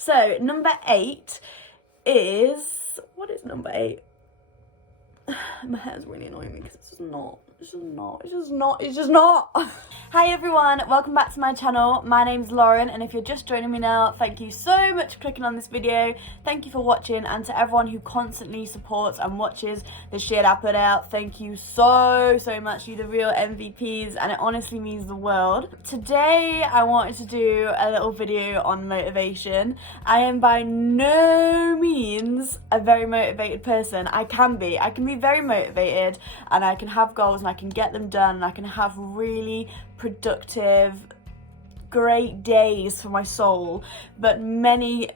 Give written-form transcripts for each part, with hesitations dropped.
So number 8 is, what is number 8? My hair's really annoying me because it's just not. Hi everyone, welcome back to my channel. My name's Lauren, and if you're just joining me now, thank you so much for clicking on this video. Thank you for watching, and to everyone who constantly supports and watches the shit I put out, thank you so much. You're the real MVPs, and it honestly means the world. Today I wanted to do a little video on motivation. I am by no means a very motivated person. I can be very motivated, and I can have goals and I can get them done, and I can have really productive, great days for my soul, but many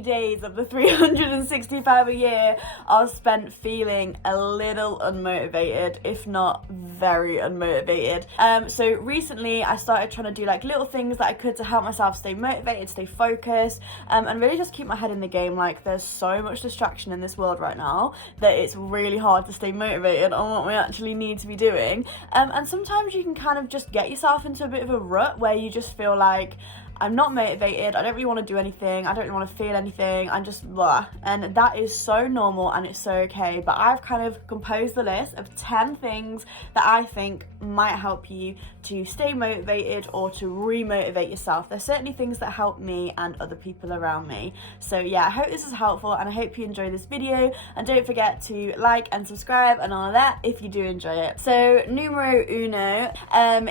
days of the 365 a year are spent feeling a little unmotivated, if not very unmotivated. So recently I started trying to do like little things that I could to help myself stay motivated, stay focused, and really just keep my head in the game. Like, there's so much distraction in this world right now that it's really hard to stay motivated on what we actually need to be doing, and sometimes you can kind of just get yourself into a bit of a rut where you just feel like, I'm not motivated, I don't really want to do anything, I don't really want to feel anything, I'm just blah. And that is so normal and it's so okay. But I've kind of composed the list of 10 things that I think might help you to stay motivated or to re-motivate yourself. There's certainly things that help me and other people around me. So yeah, I hope this is helpful, and I hope you enjoy this video, and don't forget to like and subscribe and all of that if you do enjoy it. So numero uno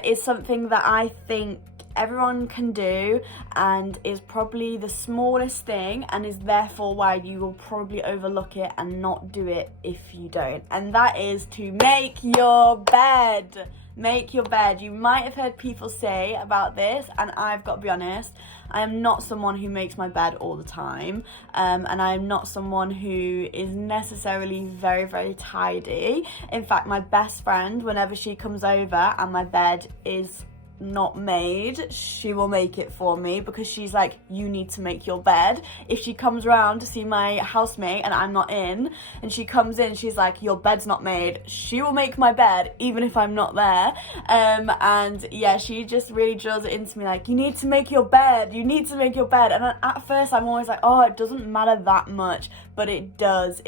is something that I think everyone can do, and is probably the smallest thing, and is therefore why you will probably overlook it and not do it if you don't, and that is to make your bed. Make your bed. You might have heard people say about this, and I've got to be honest, I am not someone who makes my bed all the time, and I am not someone who is necessarily very tidy. In fact, my best friend, whenever she comes over and my bed is not made, she will make it for me, because she's like, you need to make your bed. If she comes around to see my housemate and I'm not in, and she comes in, she's like, your bed's not made, she will make my bed even if I'm not there. And yeah, she just really drills it into me, like, you need to make your bed, you need to make your bed. And at first I'm always like, oh, it doesn't matter that much, but it does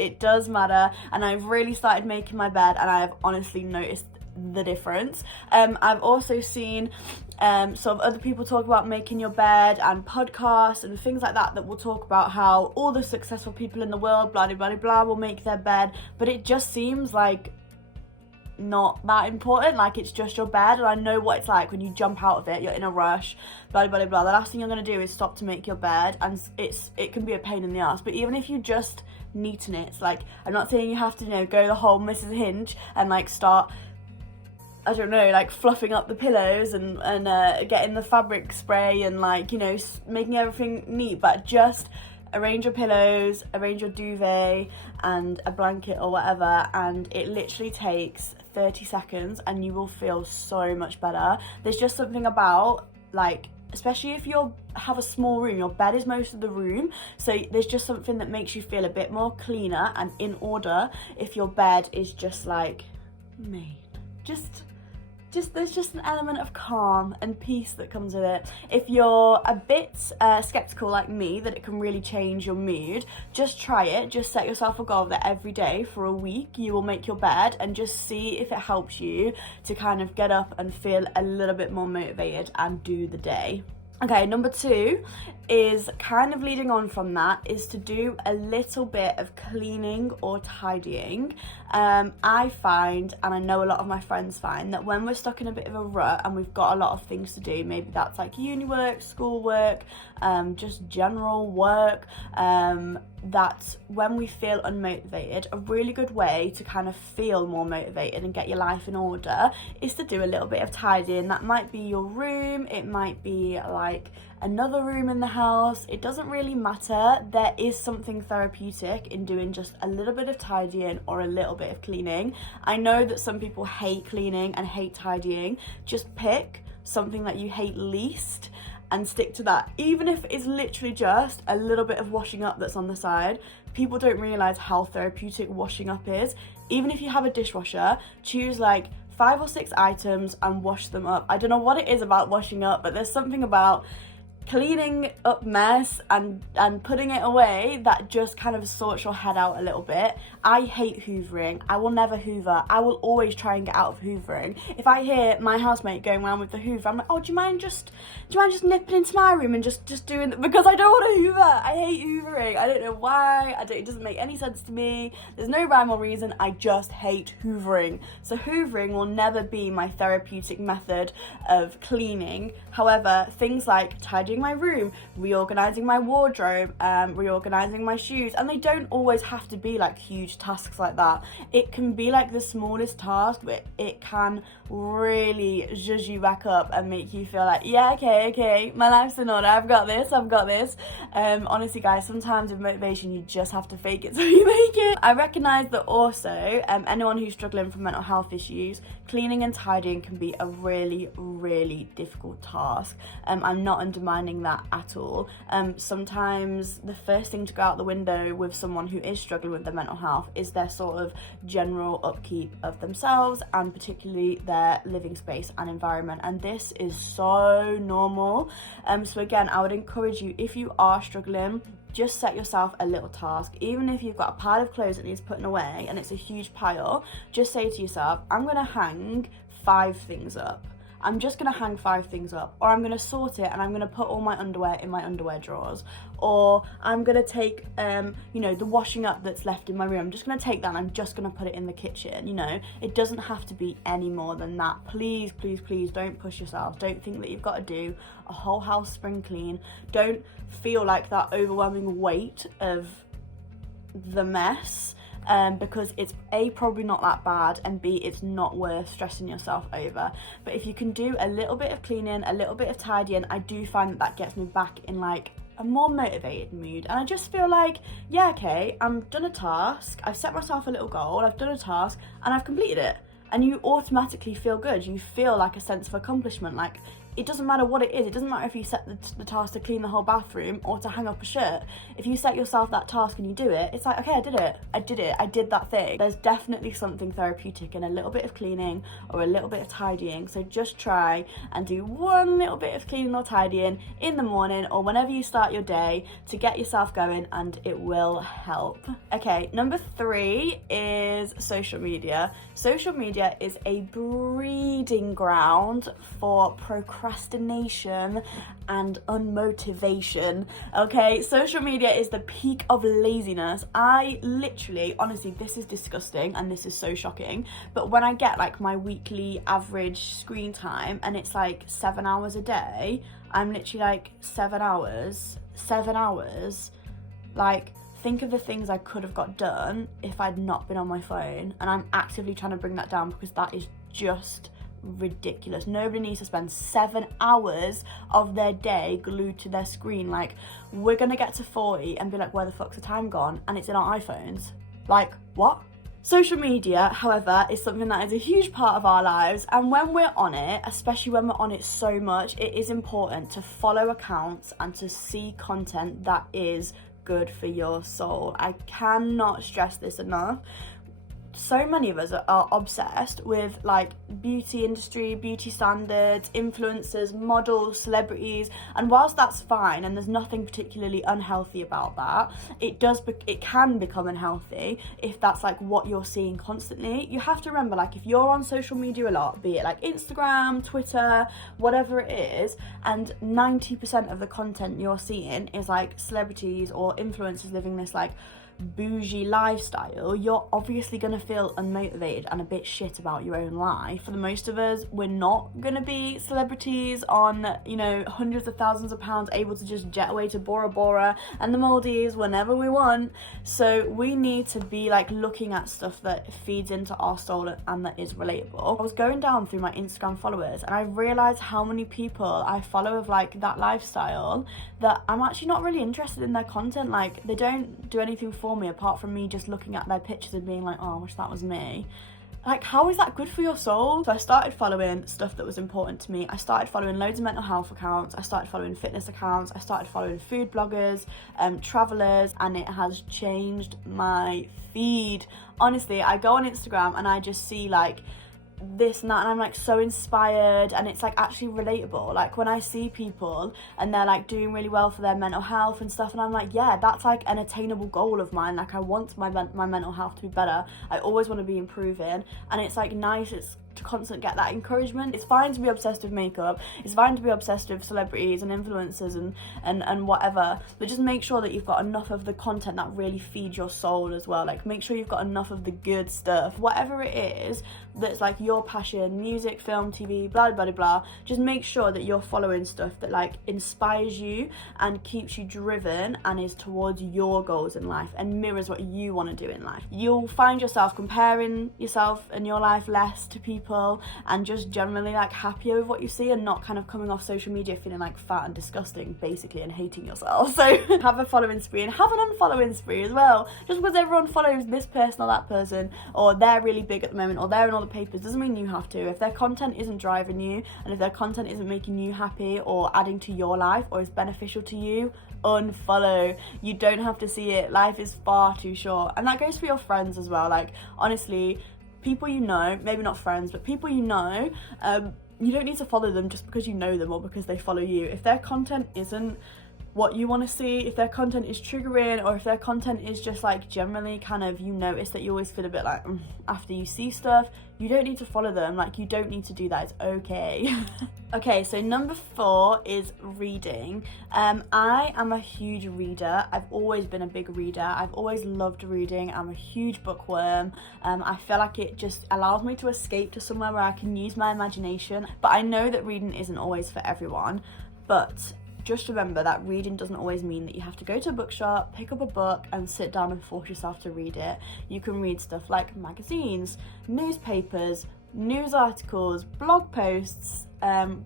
matter. And I've really started making my bed, and I have honestly noticed the difference. I've also seen sort of other people talk about making your bed, and podcasts and things like that will talk about how all the successful people in the world, blah blah blah, will make their bed, but it just seems like not that important. Like, it's just your bed, and I know what it's like when you jump out of it, you're in a rush, blah blah blah. The last thing you're going to do is stop to make your bed, and it can be a pain in the ass. But even if you just neaten it, it's like, I'm not saying you have to, go the whole Mrs. Hinch and like start, I don't know, like fluffing up the pillows and getting the fabric spray and like, making everything neat, but just arrange your pillows, arrange your duvet and a blanket or whatever, and it literally takes 30 seconds and you will feel so much better. There's just something about, like, especially if you have a small room, your bed is most of the room, so there's just something that makes you feel a bit more cleaner and in order if your bed is just like made. There's just an element of calm and peace that comes with it. If you're a bit skeptical like me that it can really change your mood, just try it. Just set yourself a goal that every day for a week you will make your bed, and just see if it helps you to kind of get up and feel a little bit more motivated and do the day. Okay, number 2 is kind of leading on from that, is to do a little bit of cleaning or tidying. I find, and I know a lot of my friends find, that when we're stuck in a bit of a rut and we've got a lot of things to do, maybe that's like uni work, school work, just general work, that when we feel unmotivated, a really good way to kind of feel more motivated and get your life in order is to do a little bit of tidying. That might be your room, it might be like another room in the house, it doesn't really matter. There is something therapeutic in doing just a little bit of tidying or a little bit of cleaning. I know that some people hate cleaning and hate tidying. Just pick something that you hate least and stick to that, even if it's literally just a little bit of washing up that's on the side. People don't realise how therapeutic washing up is. Even if you have a dishwasher, choose like 5 or 6 items and wash them up. I don't know what it is about washing up, but there's something about cleaning up mess and putting it away, that just kind of sorts your head out a little bit. I hate hoovering. I will never hoover. I will always try and get out of hoovering. If I hear my housemate going around with the hoover, I'm like, oh, do you mind just nipping into my room and just doing it? Because I don't want to hoover. I hate hoovering. I don't know why. It doesn't make any sense to me. There's no rhyme or reason. I just hate hoovering. So hoovering will never be my therapeutic method of cleaning. However, things like tidying my room, reorganizing my wardrobe, reorganizing my shoes, and they don't always have to be like huge tasks like that. It can be like the smallest task, but it can really zhuzh you back up and make you feel like, yeah, okay, my life's in order, I've got this. Honestly guys, sometimes with motivation you just have to fake it till you make it. I recognize that also anyone who's struggling from mental health issues, cleaning and tidying can be a really difficult task. I'm not undermining that at all. Sometimes the first thing to go out the window with someone who is struggling with their mental health is their sort of general upkeep of themselves, and particularly their living space and environment, and this is so normal. So again, I would encourage you, if you are struggling, just set yourself a little task. Even if you've got a pile of clothes that needs putting away and it's a huge pile, just say to yourself, I'm gonna hang 5 things up. I'm just going to hang 5 things up, or I'm going to sort it and I'm going to put all my underwear in my underwear drawers, or I'm going to take, the washing up that's left in my room, I'm just going to take that and I'm just going to put it in the kitchen. It doesn't have to be any more than that. Please don't push yourself. Don't think that you've got to do a whole house spring clean. Don't feel like that overwhelming weight of the mess. Because it's A, probably not that bad, and B, it's not worth stressing yourself over. But if you can do a little bit of cleaning, a little bit of tidying, I do find that gets me back in like a more motivated mood, and I just feel like, yeah, okay, I'm done a task, I've set myself a little goal, I've done a task and I've completed it, and you automatically feel good. You feel like a sense of accomplishment. Like, it doesn't matter what it is. It doesn't matter if you set the task to clean the whole bathroom or to hang up a shirt. If you set yourself that task and you do it, it's like, okay, I did that thing. There's definitely something therapeutic in a little bit of cleaning or a little bit of tidying. So just try and do one little bit of cleaning or tidying in the morning or whenever you start your day to get yourself going, and it will help. Okay, number 3 is social media. Social media is a breeding ground for procrastination and unmotivation. Okay, social media is the peak of laziness. I literally, honestly, this is disgusting and this is so shocking, but when I get like my weekly average screen time and it's like 7 hours a day, I'm literally like 7 hours, like, think of the things I could have got done if I'd not been on my phone, and I'm actively trying to bring that down because that is just ridiculous. Nobody needs to spend 7 hours of their day glued to their screen. Like, we're gonna get to 40 and be like, where the fuck's the time gone? And it's in our iPhones. Like, what? Social media, however, is something that is a huge part of our lives, and when we're on it, especially when we're on it so much, it is important to follow accounts and to see content that is good for your soul. I cannot stress this enough. So many of us are obsessed with like beauty industry, beauty standards, influencers, models, celebrities, and whilst that's fine and there's nothing particularly unhealthy about that, it can become unhealthy if that's like what you're seeing constantly. You have to remember, like, if you're on social media a lot, be it like Instagram, Twitter, whatever it is, and 90% of the content you're seeing is like celebrities or influencers living this like bougie lifestyle, you're obviously going to feel unmotivated and a bit shit about your own life. For the most of us, we're not going to be celebrities on, hundreds of thousands of pounds, able to just jet away to Bora Bora and the Maldives whenever we want. So we need to be like looking at stuff that feeds into our soul and that is relatable. I was going down through my Instagram followers and I realized how many people I follow of like that lifestyle that I'm actually not really interested in their content. Like, they don't do anything for me apart from me just looking at their pictures and being like, oh, I wish that was me. Like, how is that good for your soul? So I started following stuff that was important to me. I started following loads of mental health accounts. I started following fitness accounts. I started following food bloggers, travelers, and it has changed my feed. Honestly, I go on Instagram and I just see like this and that, and I'm like so inspired, and it's like actually relatable. Like when I see people and they're like doing really well for their mental health and stuff, and I'm like, yeah, that's like an attainable goal of mine. Like I want my mental health to be better. I always want to be improving, and it's like nice, it's to constantly get that encouragement. It's fine to be obsessed with makeup, it's fine to be obsessed with celebrities and influencers and whatever, but just make sure that you've got enough of the content that really feeds your soul as well. Like make sure you've got enough of the good stuff, whatever it is that's like your passion, music, film, TV, blah blah blah blah. Just make sure that you're following stuff that like inspires you and keeps you driven and is towards your goals in life and mirrors what you want to do in life. You'll find yourself comparing yourself and your life less to people, and just generally like happier with what you see, and not kind of coming off social media feeling like fat and disgusting basically and hating yourself. So have a following spree and have an unfollowing spree as well. Just because everyone follows this person or that person, or they're really big at the moment, or they're in all the papers, doesn't mean you have to. If their content isn't driving you, and if their content isn't making you happy or adding to your life or is beneficial to you, unfollow. You don't have to see it. Life is far too short. And that goes for your friends as well. Like honestly, people you know, maybe not friends, but people you know, you don't need to follow them just because you know them or because they follow you. If their content isn't what you want to see, if their content is triggering, or if their content is just like generally kind of, you notice that you always feel a bit like after you see stuff, you don't need to follow them. Like you don't need to do that, it's okay. Okay, so number 4 is reading. I am a huge reader. I've always been a big reader. I've always loved reading. I'm a huge bookworm. I feel like it just allows me to escape to somewhere where I can use my imagination. But I know that reading isn't always for everyone. But just remember that reading doesn't always mean that you have to go to a bookshop, pick up a book and sit down and force yourself to read it. You can read stuff like magazines, newspapers, news articles, blog posts,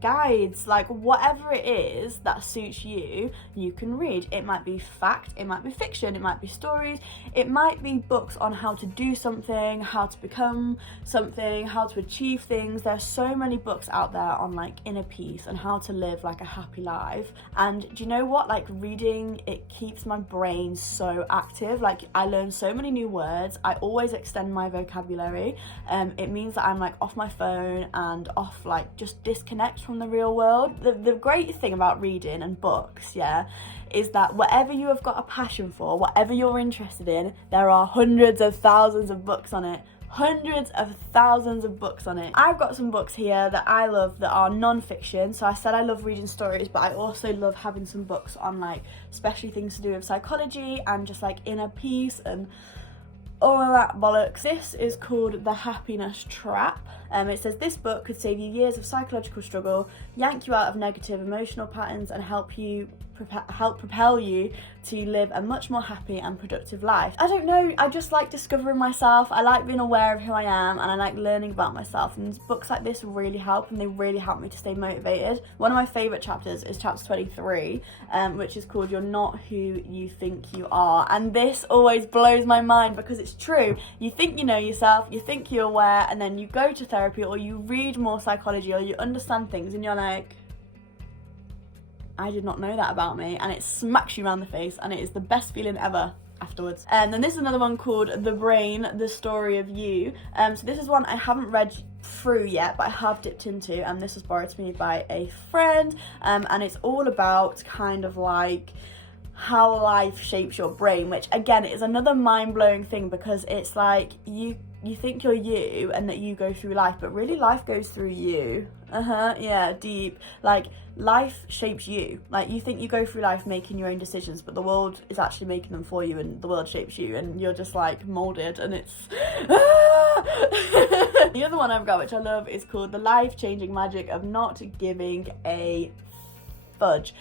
guides, like whatever it is that suits you, you can read. It might be fact, it might be fiction, it might be stories, it might be books on how to do something, how to become something, how to achieve things. There's so many books out there on like inner peace and how to live like a happy life. And do you know what, like reading, it keeps my brain so active. Like I learn so many new words, I always extend my vocabulary. It means that I'm like off my phone and off like just disconnect from the real world. The great thing about reading and books, yeah, is that whatever you have got a passion for, whatever you're interested in, there are hundreds of thousands of books on it. Hundreds of thousands of books on it. I've got some books here that I love that are non-fiction. So I said I love reading stories, but I also love having some books on like especially things to do with psychology and just like inner peace and all of that bollocks. This is called The Happiness Trap. It says this book could save you years of psychological struggle, yank you out of negative emotional patterns and help propel you to live a much more happy and productive life. I don't know, I just like discovering myself. I like being aware of who I am and I like learning about myself, and books like this really help, and they really help me to stay motivated. One of my favourite chapters is chapter 23, which is called You're Not Who You Think You Are. And this always blows my mind because it's true. You think you know yourself, you think you're aware, and then you go to therapy or you read more psychology or you understand things and you're like, I did not know that about me, and it smacks you around the face, and it is the best feeling ever afterwards. And then this is another one called The Brain, The Story of You. So this is one I haven't read through yet, but I have dipped into, and this was borrowed to me by a friend, and it's all about kind of like how life shapes your brain, which again is another mind-blowing thing, because it's like you think you're you and that you go through life, but really life goes through you. Yeah, deep. Like life shapes you. Like you think you go through life making your own decisions, but the world is actually making them for you, and the world shapes you, and you're just like molded, and it's The other one I've got, which I love, is called The Life-Changing Magic of Not Giving a Fudge.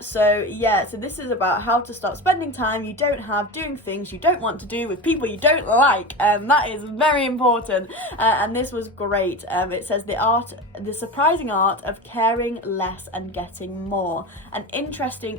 So this is about how to stop spending time you don't have doing things you don't want to do with people you don't like. That is very important, and this was great. It says the surprising art of caring less and getting more. An interesting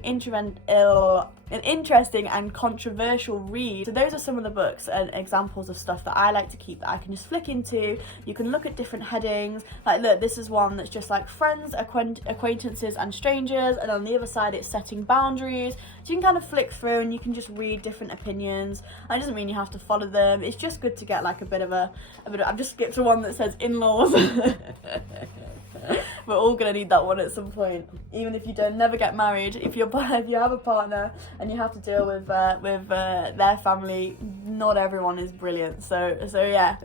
an interesting and controversial read. So those are some of the books and examples of stuff that I like to keep that I can just flick into. You can look at different headings, like look, this is one that's just like friends, acquaintances and strangers, and on the other side it's setting boundaries. So you can kind of flick through and you can just read different opinions, and it doesn't mean you have to follow them. It's just good to get like a bit of I've just skipped to one that says in-laws. We're all gonna need that one at some point, even if you don't never get married. If you have a partner and you have to deal with their family, not everyone is brilliant. So yeah.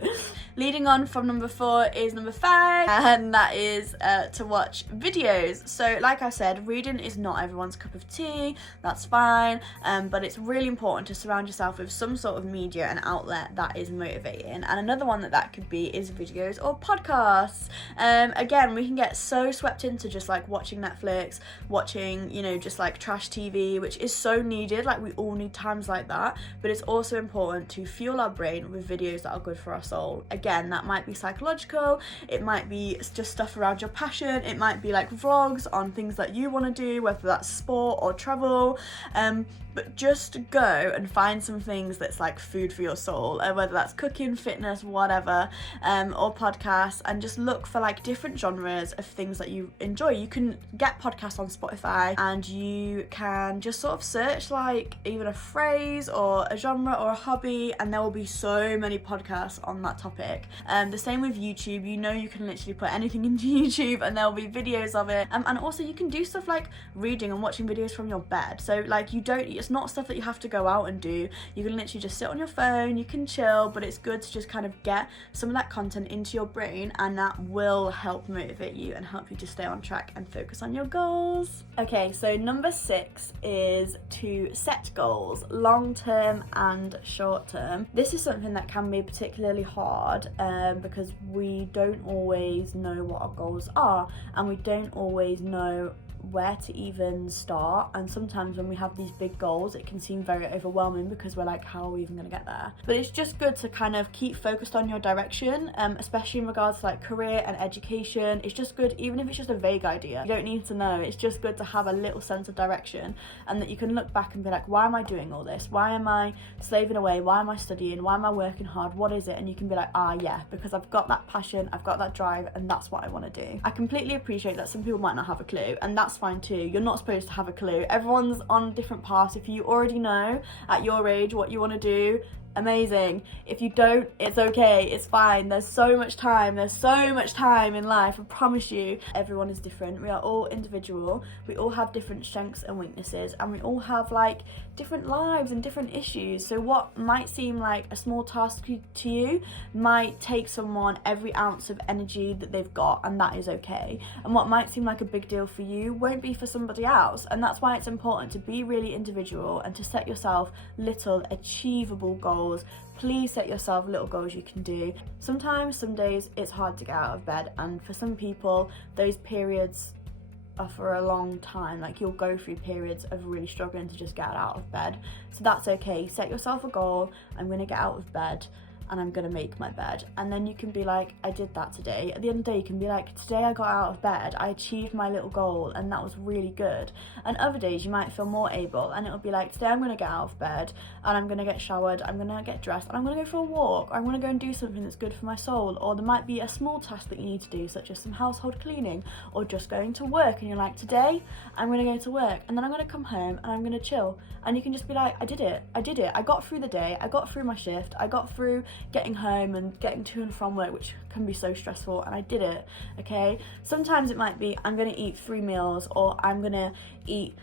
Leading on from number 4 is number 5, and that is to watch videos. So like I said, reading is not everyone's cup of tea. That's fine, but it's really important to surround yourself with some sort of media and outlet that is motivating. And another one that could be is videos or podcasts. Again, we can get so swept into just like watching Netflix, watching, you know, just like trash TV, which is so needed. Like we all need times like that, but it's also important to fuel our brain with videos that are good for our soul. Again, that might be psychological, it might be just stuff around your passion, it might be like vlogs on things that you want to do, whether that's sport or travel, but just go and find some things that's like food for your soul, whether that's cooking, fitness, whatever, or podcasts, and just look for like different genres of things that you enjoy. You can get podcasts on Spotify and you can just sort of search like even a phrase or a genre or a hobby, and there will be so many podcasts on that topic. The same with YouTube. You know, you can literally put anything into YouTube and there'll be videos of it, and also you can do stuff like reading and watching videos from your bed. So like it's not stuff that you have to go out and do. You can literally just sit on your phone, you can chill, but it's good to just kind of get some of that content into your brain, and that will help motivate you and help you to stay on track and focus on your goals. Okay, so number 6 is to set goals, long term and short term. This is something that can be particularly hard because we don't always know what our goals are, and we don't always know where to even start. And sometimes when we have these big goals, it can seem very overwhelming because we're like, how are we even going to get there? But it's just good to kind of keep focused on your direction, especially in regards to like career and education. It's just good, even if it's just a vague idea, you don't need to know. It's just good to have a little sense of direction, and that you can look back and be like, why am I doing all this? Why am I slaving away? Why am I studying? Why am I working hard? What is it? And you can be like, yeah, because I've got that passion, I've got that drive, and that's what I want to do. I completely appreciate that some people might not have a clue, and that's fine too. You're not supposed to have a clue. Everyone's on different paths. If you already know at your age what you want to do, amazing. If you don't, it's okay, it's fine. There's so much time in life, I promise you. Everyone is different. We are all individual. We all have different strengths and weaknesses, and we all have like different lives and different issues. So what might seem like a small task to you might take someone every ounce of energy that they've got, and that is okay. And what might seem like a big deal for you won't be for somebody else, and that's why it's important to be really individual and to set yourself little achievable goals. Please set yourself little goals you can do. Sometimes, some days it's hard to get out of bed, and for some people those periods are for a long time. Like you'll go through periods of really struggling to just get out of bed, so that's okay. Set yourself a goal. I'm gonna get out of bed and I'm gonna make my bed, and then you can be like, I did that today. At the end of the day you can be like, today I got out of bed, I achieved my little goal, and that was really good. And other days you might feel more able, and it'll be like, today I'm gonna get out of bed and I'm gonna get showered, I'm gonna get dressed, and I'm gonna go for a walk, or I'm gonna go and do something that's good for my soul. Or there might be a small task that you need to do, such as some household cleaning, or just going to work, and you're like, today I'm gonna go to work and then I'm gonna come home and I'm gonna chill. And you can just be like, I did it, I got through the day, I got through my shift, I got through getting home and getting to and from work, which can be so stressful, and I did it. Okay, sometimes it might be, I'm gonna eat 3 meals, or I'm gonna eat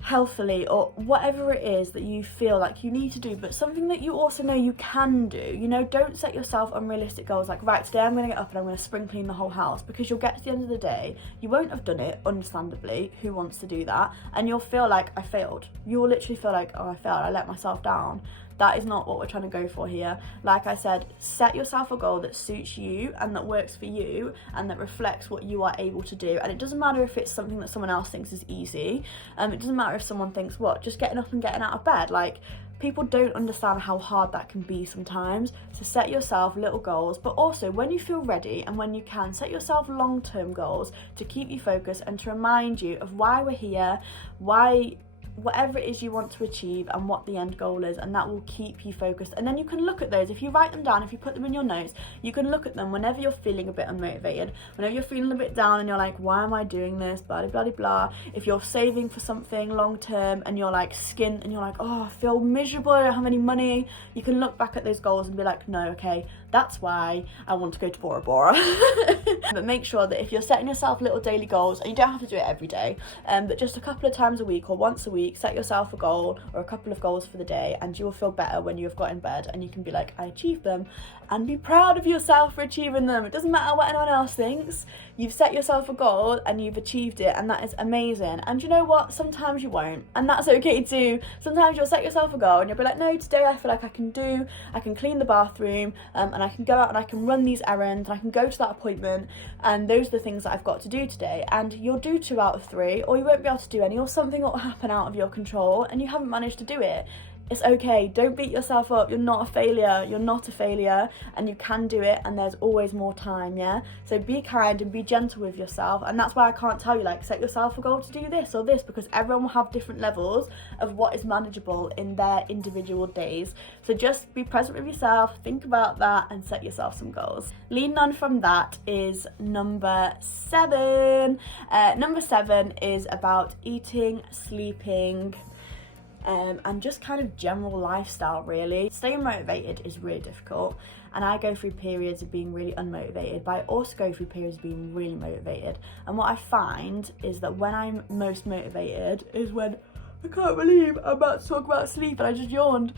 healthily, or whatever it is that you feel like you need to do, but something that you also know you can do. You know, don't set yourself unrealistic goals like, right, today I'm going to get up and I'm going to spring clean the whole house, because you'll get to the end of the day, you won't have done it, understandably, who wants to do that, and you'll feel like, I failed. You'll literally feel like, oh, I failed, I let myself down. That is not what we're trying to go for here. Like I said, set yourself a goal that suits you and that works for you and that reflects what you are able to do. And it doesn't matter if it's something that someone else thinks is easy. It doesn't matter if someone thinks, what, just getting up and getting out of bed? Like, people don't understand how hard that can be sometimes. So set yourself little goals, but also when you feel ready and when you can, set yourself long-term goals to keep you focused and to remind you of why we're here, why whatever it is you want to achieve and what the end goal is, and that will keep you focused. And then you can look at those. If you write them down, if you put them in your notes, you can look at them whenever you're feeling a bit unmotivated, whenever you're feeling a bit down and you're like, why am I doing this, blah blah blah blah. If you're saving for something long term and you're like skint and you're like, oh, I feel miserable, I don't have any money, you can look back at those goals and be like, no, okay, that's why I want to go to Bora Bora. But make sure that if you're setting yourself little daily goals, and you don't have to do it every day, but just a couple of times a week or once a week, set yourself a goal or a couple of goals for the day, and you will feel better when you have got in bed and you can be like, I achieved them, and be proud of yourself for achieving them. It doesn't matter what anyone else thinks. You've set yourself a goal and you've achieved it, and that is amazing. And you know what? Sometimes you won't, and that's okay too. Sometimes you'll set yourself a goal and you'll be like, no, today I feel like I can clean the bathroom, and I can go out and I can run these errands, and I can go to that appointment, and those are the things that I've got to do today. And you'll do 2 out of 3, or you won't be able to do any, or something will happen out of your control and you haven't managed to do it. It's okay. Don't beat yourself up. You're not a failure. You're not a failure, and you can do it, and there's always more time, yeah? So be kind and be gentle with yourself, and that's why I can't tell you, like, set yourself a goal to do this or this, because everyone will have different levels of what is manageable in their individual days. So just be present with yourself, think about that, and set yourself some goals. Leading on from that is number 7. Number 7 is about eating, sleeping, and just kind of general lifestyle, really. Staying motivated is really difficult, and I go through periods of being really unmotivated, but I also go through periods of being really motivated. And what I find is that when I'm most motivated is when, I can't believe I'm about to talk about sleep and I just yawned.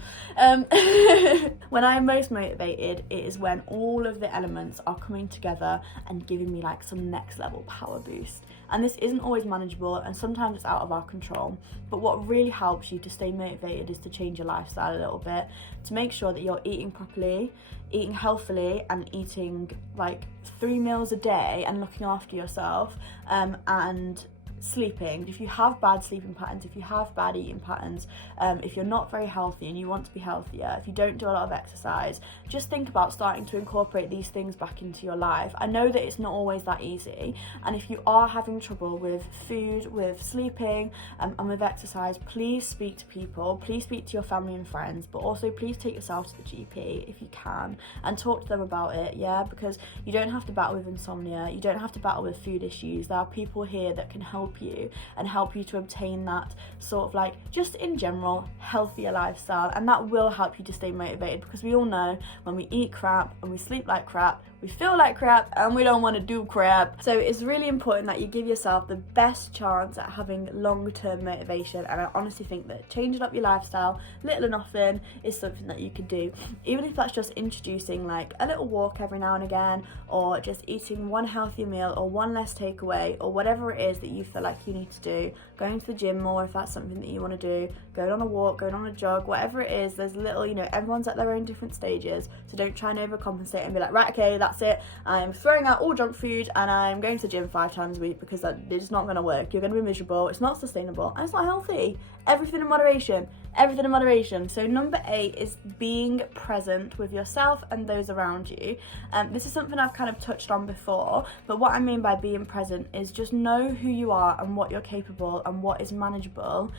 When I'm most motivated, it is when all of the elements are coming together and giving me like some next level power boost. And this isn't always manageable, and sometimes it's out of our control. But what really helps you to stay motivated is to change your lifestyle a little bit, to make sure that you're eating properly, eating healthily, and eating like 3 meals a day and looking after yourself, and sleeping. If you have bad sleeping patterns, if you have bad eating patterns, if you're not very healthy and you want to be healthier, if you don't do a lot of exercise, just think about starting to incorporate these things back into your life. I know that it's not always that easy, and if you are having trouble with food, with sleeping, and with exercise, please speak to people, please speak to your family and friends, but also please take yourself to the GP if you can and talk to them about it, yeah, because you don't have to battle with insomnia, you don't have to battle with food issues. There are people here that can help you and help you to obtain that sort of like, just in general, healthier lifestyle, and that will help you to stay motivated, because we all know when we eat crap and we sleep like crap, we feel like crap and we don't want to do crap. So it's really important that you give yourself the best chance at having long-term motivation, and I honestly think that changing up your lifestyle little and often is something that you could do, even if that's just introducing like a little walk every now and again, or just eating one healthier meal or one less takeaway, or whatever it is that you feel like you need to do, going to the gym more if that's something that you want to do, going on a walk, going on a jog, whatever it is. There's little, you know, everyone's at their own different stages, so don't try and overcompensate and be like, right, okay, that's it, I'm throwing out all junk food and I'm going to the gym 5 times a week, because that is not going to work. You're going to be miserable, it's not sustainable, and it's not healthy. Everything in moderation, everything in moderation. So number 8 is being present with yourself and those around you. This is something I've kind of touched on before, but what I mean by being present is just know who you are and what you're capable and what is manageable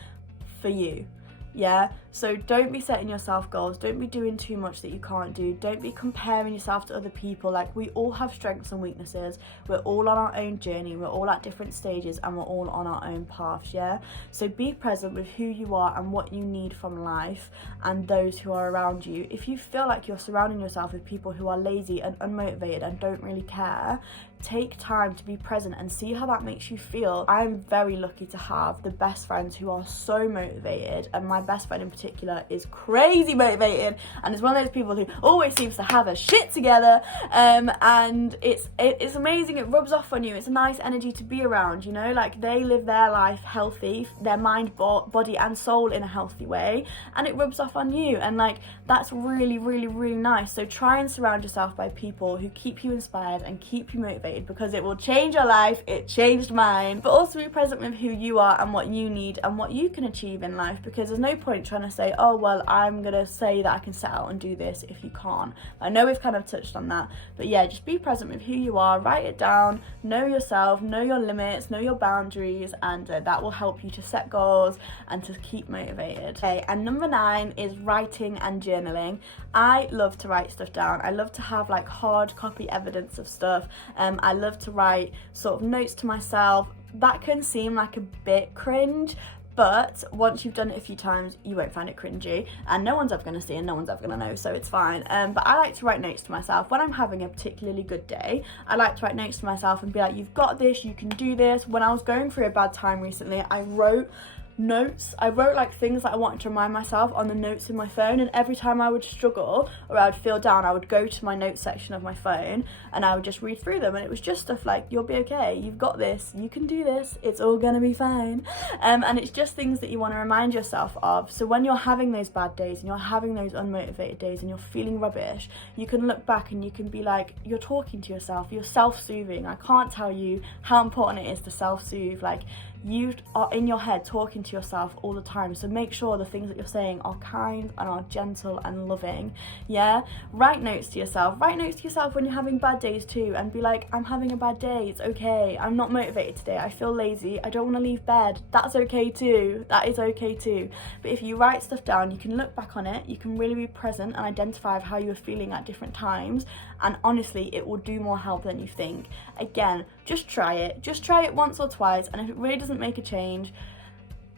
for you. Yeah, so don't be setting yourself goals, don't be doing too much that you can't do, don't be comparing yourself to other people. Like, we all have strengths and weaknesses, we're all on our own journey, we're all at different stages, and we're all on our own paths, yeah? So be present with who you are and what you need from life and those who are around you. If you feel like you're surrounding yourself with people who are lazy and unmotivated and don't really care, take time to be present and see how that makes you feel. I'm very lucky to have the best friends who are so motivated, and my best friend in particular is crazy motivated and is one of those people who always seems to have her shit together, and it's amazing. It rubs off on you. It's a nice energy to be around, you know, like they live their life healthy, their mind, body and soul in a healthy way, and it rubs off on you, and like that's really, really, really nice. So try and surround yourself by people who keep you inspired and keep you motivated motivated, because it will change your life. It changed mine. But also be present with who you are and what you need and what you can achieve in life, because there's no point trying to say, oh well, I'm gonna say that I can set out and do this if you can't. I know we've kind of touched on that, but yeah, just be present with who you are, write it down, know yourself, know your limits, know your boundaries, and that will help you to set goals and to keep motivated. Okay, and number 9 is writing and journaling. I love to write stuff down. I love to have like hard copy evidence of stuff. I love to write sort of notes to myself. That can seem like a bit cringe, but once you've done it a few times, you won't find it cringy, and no one's ever going to see and no one's ever going to know, so it's fine. But I like to write notes to myself when I'm having a particularly good day. I like to write notes to myself and be like, you've got this, you can do this. When I was going through a bad time recently, I wrote notes. I wrote like things that I wanted to remind myself on the notes in my phone, and every time I would struggle or I would feel down, I would go to my notes section of my phone and I would just read through them, and it was just stuff like, you'll be okay, you've got this, you can do this, it's all gonna be fine. And it's just things that you want to remind yourself of, so when you're having those bad days and you're having those unmotivated days and you're feeling rubbish, you can look back and you can be like, you're talking to yourself, you're self-soothing. I can't tell you how important it is to self-soothe. Like, you are in your head talking to yourself all the time, so make sure the things that you're saying are kind and are gentle and loving. Yeah, write notes to yourself when you're having bad days too, and be like, I'm having a bad day, it's okay, I'm not motivated today, I feel lazy, I don't want to leave bed. That's okay too, that is okay too. But if you write stuff down, you can look back on it, you can really be present and identify how you were feeling at different times, and honestly it will do more help than you think. Again, just try it once or twice, and if it really doesn't make a change,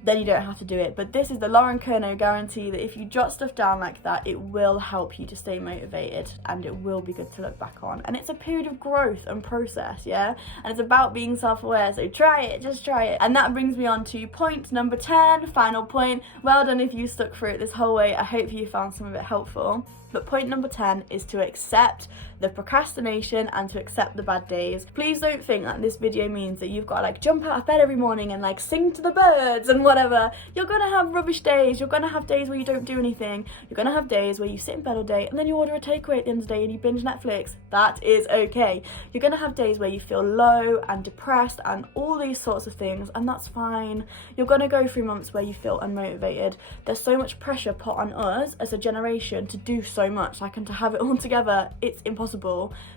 then you don't have to do it. But this is the Lauren Kerno guarantee that if you jot stuff down like that, it will help you to stay motivated, and it will be good to look back on. And it's a period of growth and process, yeah? And it's about being self-aware, so try it, just try it. And that brings me on to point number 10, final point. Well done if you stuck through it this whole way. I hope you found some of it helpful. But point number 10 is to accept the procrastination and to accept the bad days. Please don't think that this video means that you've got to like jump out of bed every morning and like sing to the birds and whatever. You're gonna have rubbish days. You're gonna have days where you don't do anything. You're gonna have days where you sit in bed all day and then you order a takeaway at the end of the day and you binge Netflix. That is okay. You're gonna have days where you feel low and depressed and all these sorts of things, and that's fine. You're gonna go through months where you feel unmotivated. There's so much pressure put on us as a generation to do so much, like, and to have it all together, it's impossible.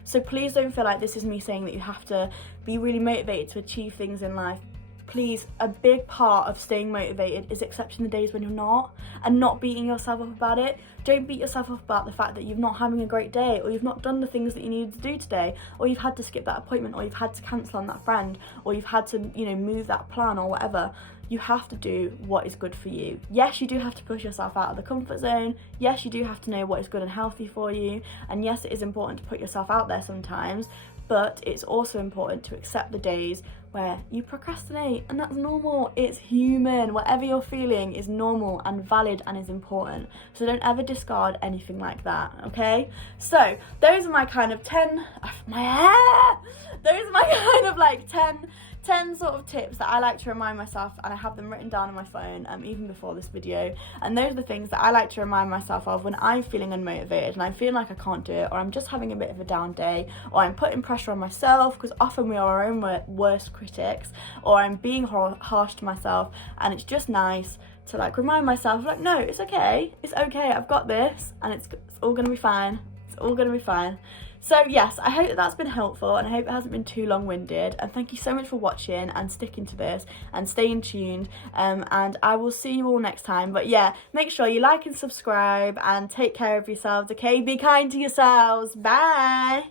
So please don't feel like this is me saying that you have to be really motivated to achieve things in life. Please, a big part of staying motivated is accepting the days when you're not, and not beating yourself up about it. Don't beat yourself up about the fact that you're not having a great day, or you've not done the things that you needed to do today, or you've had to skip that appointment, or you've had to cancel on that friend, or you've had to, move that plan or whatever. You have to do what is good for you. Yes, you do have to push yourself out of the comfort zone. Yes, you do have to know what is good and healthy for you. And yes, it is important to put yourself out there sometimes, but it's also important to accept the days where you procrastinate, and that's normal. It's human. Whatever you're feeling is normal and valid and is important. So don't ever discard anything like that, okay? So those are my kind of 10 sort of tips that I like to remind myself, and I have them written down on my phone even before this video. And those are the things that I like to remind myself of when I'm feeling unmotivated and I'm feeling like I can't do it, or I'm just having a bit of a down day, or I'm putting pressure on myself, because often we are our own worst critics, or I'm being harsh to myself, and it's just nice to like remind myself, like, no, it's okay, I've got this, and it's all gonna be fine, it's all gonna be fine. So yes, I hope that that's been helpful, and I hope it hasn't been too long-winded, and thank you so much for watching and sticking to this and staying tuned, and I will see you all next time. But yeah, make sure you like and subscribe and take care of yourselves, okay? Be kind to yourselves. Bye.